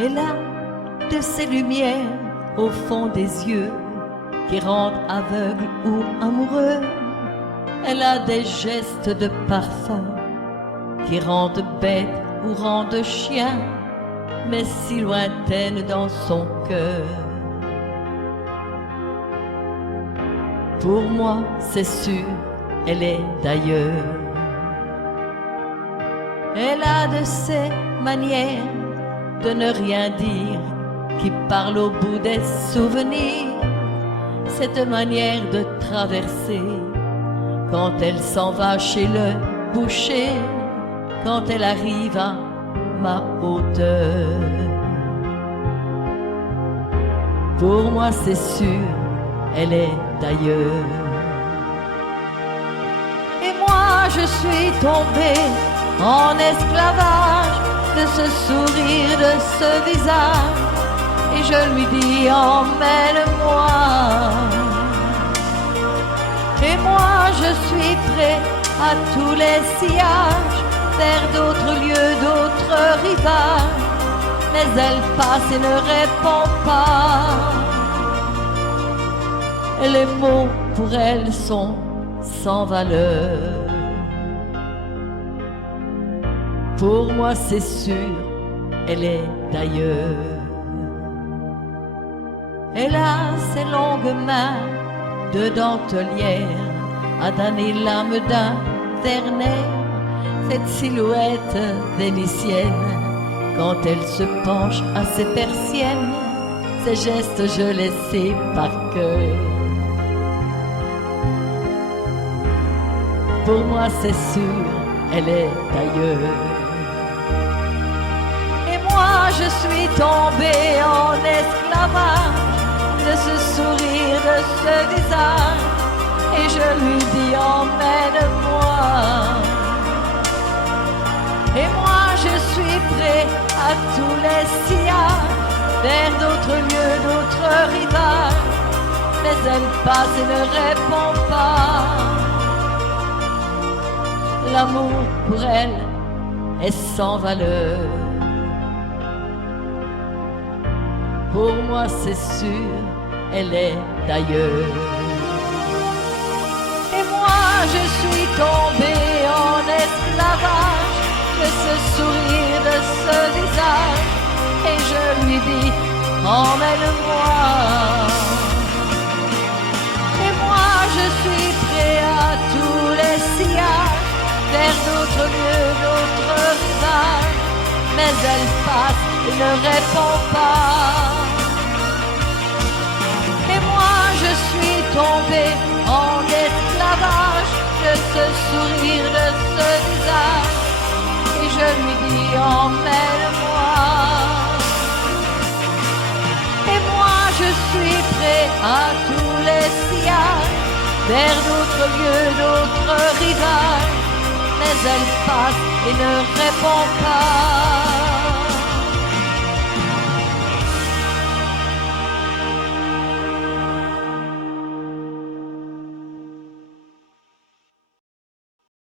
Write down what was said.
Elle a de ces lumières au fond des yeux qui rendent aveugle ou amoureux. Elle a des gestes de parfum qui rendent bête ou rendent chien, mais si lointaine dans son cœur. Pour moi, c'est sûr, elle est d'ailleurs. Elle a de ces manières de ne rien dire qui parle au bout des souvenirs. Cette manière de traverser quand elle s'en va chez le boucher, quand elle arrive à ma hauteur. Pour moi c'est sûr, elle est d'ailleurs. Et moi je suis tombée en esclavage de ce sourire, de ce visage, et je lui dis emmène-moi. Et moi je suis prêt à tous les sillages, vers d'autres lieux, d'autres rivages, mais elle passe et ne répond pas. Et les mots pour elle sont sans valeur. Pour moi c'est sûr, elle est d'ailleurs. Elle a ses longues mains de dentelière à donner l'âme d'un Werner, cette silhouette vénitienne quand elle se penche à ses persiennes. Ses gestes je les sais par cœur. Pour moi c'est sûr, elle est d'ailleurs. Et moi je suis tombée en esclavage de ce sourire, de ce visage, et je lui dis emmène-moi. Et moi je suis prêt à tous les sillages, vers d'autres lieux, d'autres rivages, mais elle passe et ne répond pas. L'amour pour elle est sans valeur. Pour moi c'est sûr, elle est d'ailleurs. Et moi je suis tombée en esclavage de ce sourire, de ce visage, et je lui dis emmène-moi. Et moi je suis prêt à tous les sillages, vers d'autres lieux, d'autres rivages, mais elle passe et ne répond pas. Et moi je suis tombée en esclavage de ce sourire, de ce visage, et je lui dis emmène-moi. Et moi je suis prêt à tous les sillages, vers d'autres lieux, d'autres rivages, mais elle passe et ne répond pas.